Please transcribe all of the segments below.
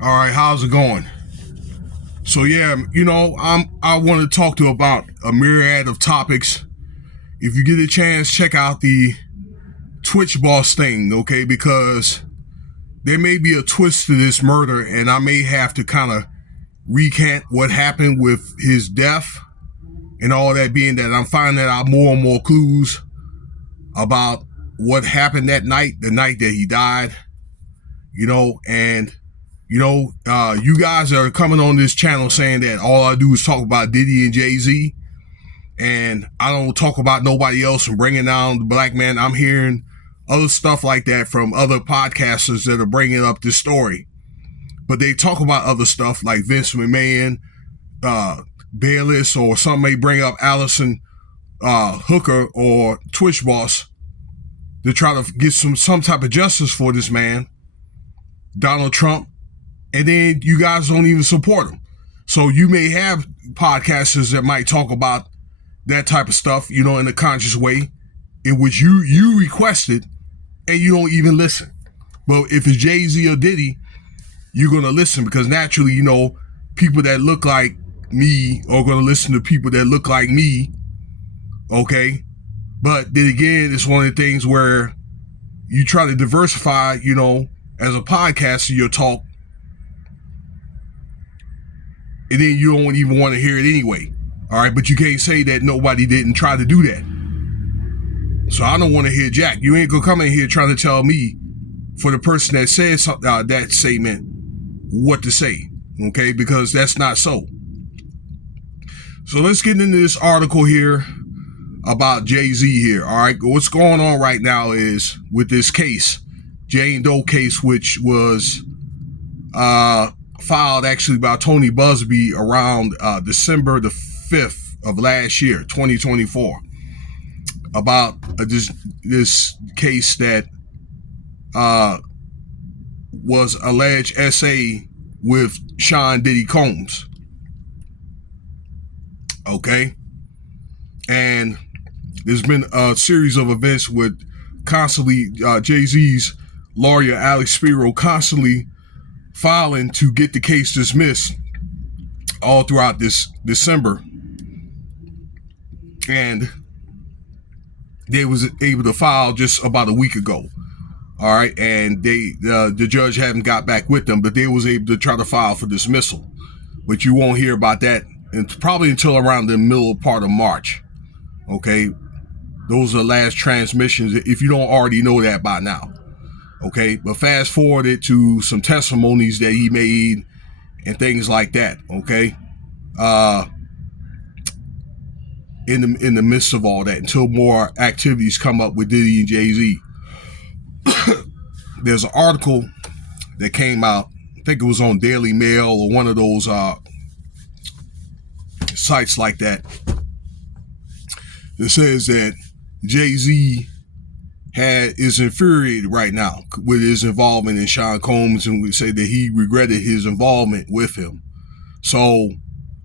All right, how's it going? So yeah, I want to talk to you about a myriad of topics. If you get a chance, check out the Twitch boss thing, okay? Because there may be a twist to this murder, and I may have to kind of recant what happened with his death and all that, being that I'm finding out more and more clues about what happened that night, the night that he died, and you guys are coming on this channel saying that all I do is talk about Diddy and JayZ, and I don't talk about nobody else and bringing down the black man. I'm hearing other stuff like that from other podcasters that are bringing up this story, but they talk about other stuff like Vince McMahon, Bayless, or some may bring up Allison Hooker or Twitch boss to try to get some type of justice for this man, Donald Trump. And then you guys don't even support him. So you may have podcasters that might talk about that type of stuff, in a conscious way, in which you requested, and you don't even listen. But if it's JayZ or Diddy, you're going to listen, because naturally, people that look like me are going to listen to people that look like me, okay? But then again, it's one of the things where you try to diversify, as a podcaster, your talk, and then you don't even want to hear it anyway. All right, but you can't say that nobody didn't try to do that. So I don't want to hear Jack. You ain't gonna come in here trying to tell me, for the person that said something, that statement, what to say, okay? Because that's not so. So let's get into this article here about JayZ here. All right, what's going on right now is with this case, Jane Doe case, which was filed actually by Tony Busby around December the 5th of last year, 2024, about this case that was alleged SA with Sean Diddy Combs. Okay. And there's been a series of events with constantly JayZ's lawyer, Alex Spiro, constantly filing to get the case dismissed all throughout this December. And they was able to file just about a week ago. All right. And the judge hadn't got back with them, but they was able to try to file for dismissal. But you won't hear about that probably until around the middle part of March. Okay. Those are the last transmissions, if you don't already know that by now. Okay, but fast forward it to some testimonies that he made and things like that. Okay, in the midst of all that, until more activities come up with Diddy and JayZ. There's an article that came out, I think it was on Daily Mail or one of those sites like that. It says that JayZ is infuriated right now with his involvement in Sean Combs, and we say that he regretted his involvement with him. So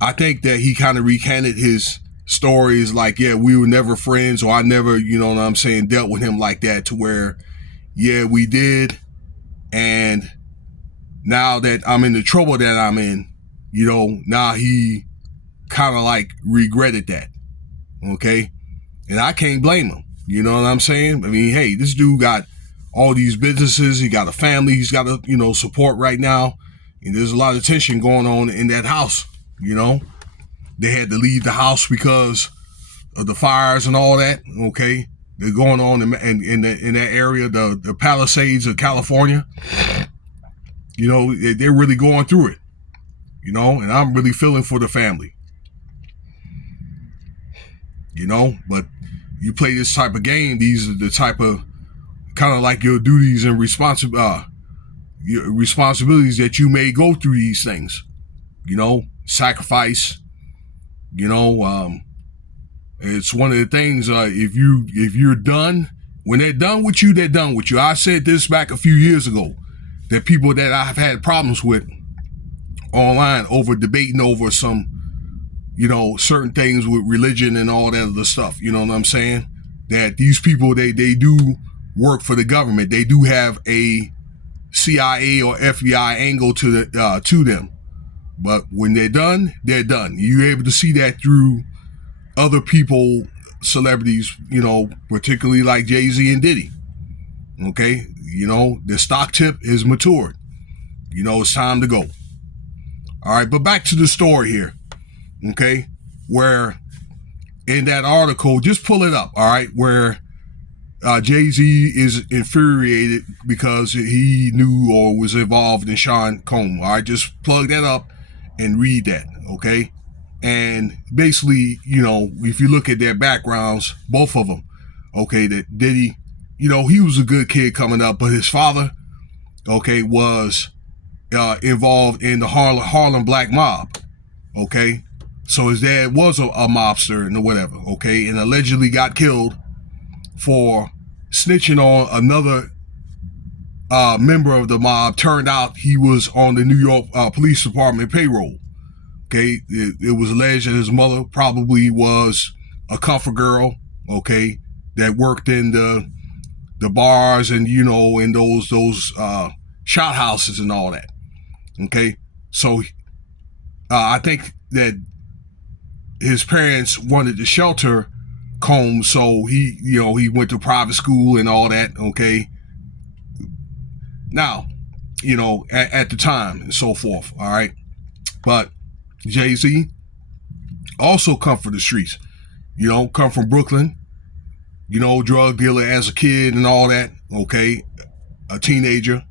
I think that he kind of recanted his stories like, yeah, we were never friends, or I never, dealt with him like that, to where, yeah, we did. And now that I'm in the trouble that I'm in, now he kind of like regretted that. Okay. And I can't blame him. You know what I'm saying? I mean, hey, this dude got all these businesses. He got a family. He's got to, support right now. And there's a lot of tension going on in that house. They had to leave the house because of the fires and all that. Okay. They're going on in that area, the Palisades of California. They're really going through it, and I'm really feeling for the family, but you play this type of game, these are the type of kind of like your duties and your responsibilities that you may go through these things, sacrifice, it's one of the things, if you're done, when they're done with you, they're done with you. I said this back a few years ago, that people that I've had problems with online over debating over some, certain things with religion and all that other stuff. You know what I'm saying? That these people, they do work for the government. They do have a CIA or FBI angle to them. But when they're done, they're done. You're able to see that through other people, celebrities, particularly like JayZ and Diddy. Okay, the stock tip is matured. It's time to go. All right, but back to the story here. Okay, where in that article, just pull it up. All right, where JayZ is infuriated because he knew or was involved in Sean Combs. All right, just plug that up and read that. Okay, and basically, if you look at their backgrounds, both of them, okay, that Diddy, he was a good kid coming up, but his father, okay, was involved in the Harlem Black Mob. Okay, so his dad was a mobster and whatever. Okay, and allegedly got killed for snitching on another member of the mob. Turned out he was on the New York Police Department payroll. Okay, it was alleged that his mother probably was a comfort girl, okay, that worked in the bars and, in those shot houses and all that. Okay, so I think that his parents wanted to shelter Combs, so he went to private school and all that. Okay, now, at the time and so forth. All right, but JayZ also come from the streets, come from Brooklyn, drug dealer as a kid and all that. Okay, a teenager.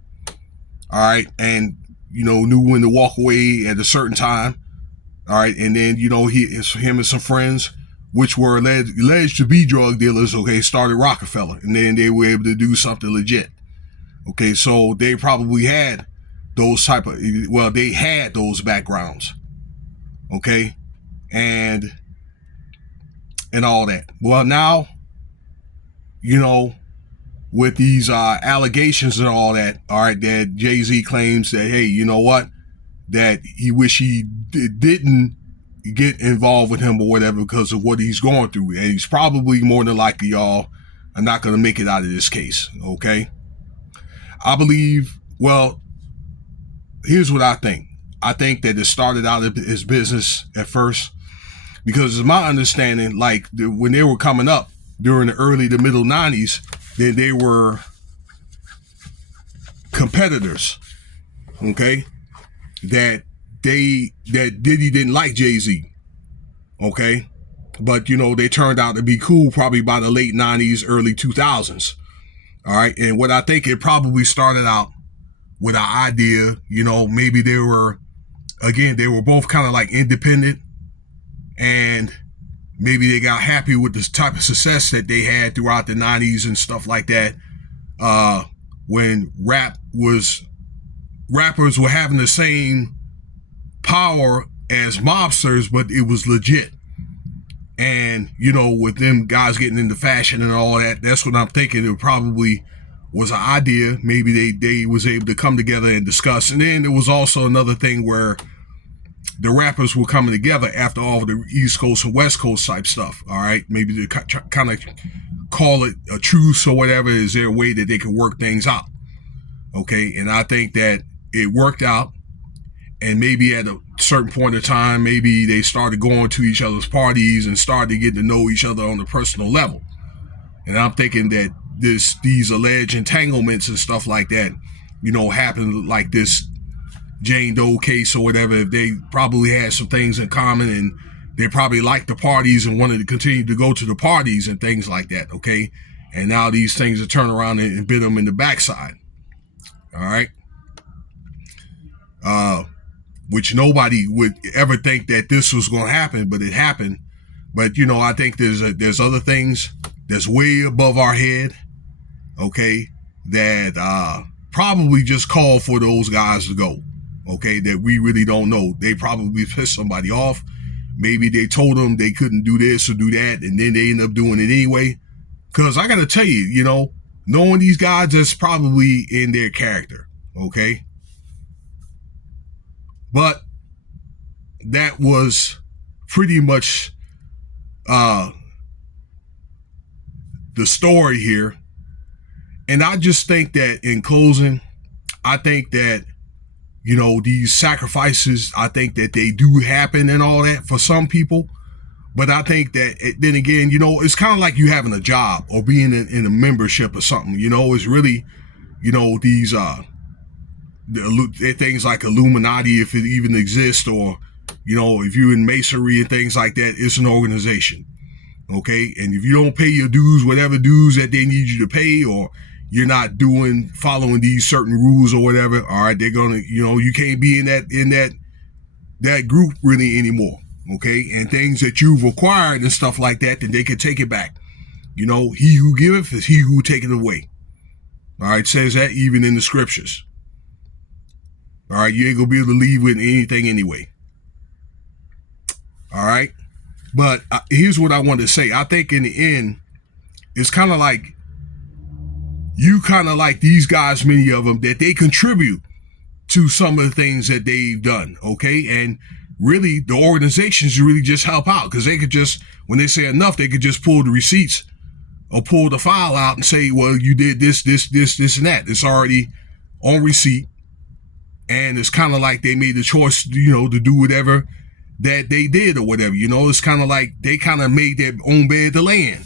All right, and knew when to walk away at a certain time. All right, and then him and some friends, which were alleged to be drug dealers, okay, started Rockefeller, and then they were able to do something legit. Okay, so they probably had those they had those backgrounds. Okay, and all that. Well, now, with these allegations and all that, all right, that JayZ claims that, hey, you know what, that he wish he didn't get involved with him or whatever because of what he's going through, and he's probably more than likely, y'all, are not going to make it out of this case. Okay, I believe. Well, here's what I think. I think that it started out as business at first, because it's my understanding, like when they were coming up during the early to middle 90s, then they were competitors. Okay, that Diddy didn't like JayZ. Okay, but they turned out to be cool probably by the late 90s, early 2000s. All right, and what I think it probably started out with an idea, maybe they were both kind of like independent, and maybe they got happy with this type of success that they had throughout the 90s and stuff like that, when rappers were having the same power as mobsters, but it was legit. And, with them guys getting into fashion and all that, that's what I'm thinking. It probably was an idea. Maybe they was able to come together and discuss. And then there was also another thing where the rappers were coming together after all the East Coast and West Coast type stuff. All right, maybe they kind of call it a truce or whatever. Is there a way that they can work things out? Okay, and I think that it worked out. And maybe at a certain point in time, maybe they started going to each other's parties and started getting to know each other on a personal level. And I'm thinking that these alleged entanglements and stuff like that, happened like this Jane Doe case or whatever. They probably had some things in common, and they probably liked the parties and wanted to continue to go to the parties and things like that. Okay, and now these things are turning around and bit them in the backside. All right. Which nobody would ever think that this was going to happen, but it happened. But, I think there's other things that's way above our head, okay, that probably just call for those guys to go, okay, that we really don't know. They probably pissed somebody off. Maybe they told them they couldn't do this or do that, and then they end up doing it anyway. Because I got to tell you, knowing these guys, that's probably in their character, okay? But that was pretty much the story here. And I just think that in closing, I think that, these sacrifices, I think that they do happen and all that for some people. But I think that then again, it's kind of like you having a job or being in a membership or something. It's really, these things like Illuminati, if it even exists, or if you're in masonry and things like that, it's an organization. Okay, and if you don't pay your dues, whatever dues that they need you to pay, or you're not following these certain rules or whatever, all right, they're gonna, you can't be in that group really anymore. Okay, and things that you've acquired and stuff like that, then they can take it back. He who giveth is he who taketh away. All right, says that even in the scriptures. All right, you ain't gonna be able to leave with anything anyway. All right, but here's what I want to say. I think in the end, it's kind of like these guys, many of them, that they contribute to some of the things that they've done. Okay, and really, the organizations really just help out, because they could just, when they say enough, they could just pull the receipts or pull the file out and say, well, you did this, and that. It's already on receipt, and it's kind of like they made the choice, to do whatever that they did or whatever. It's kind of like they kind of made their own bed to lay in.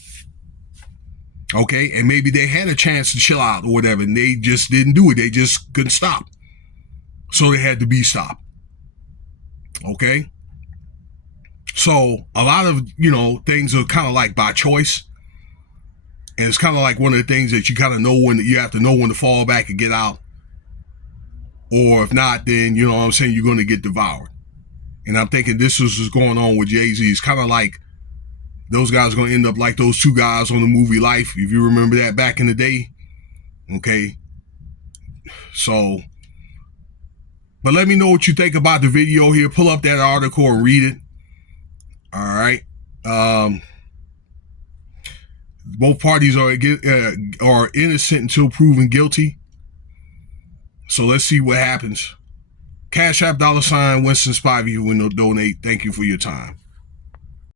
Okay, and maybe they had a chance to chill out or whatever, and they just didn't do it. They just couldn't stop, so they had to be stopped. Okay, so a lot of things are kind of like by choice, and it's kind of like one of the things that you kind of know when you have to know when to fall back and get out, or if not, then you're going to get devoured. And I'm thinking this is what's going on with JayZ. It's kind of like those guys are going to end up like those two guys on the movie Life, if you remember that back in the day. Okay, so. But let me know what you think about the video here. Pull up that article and read it. All right. Both parties are innocent until proven guilty. So let's see what happens. Cash App $Winston Spivey, who will donate. Thank you for your time.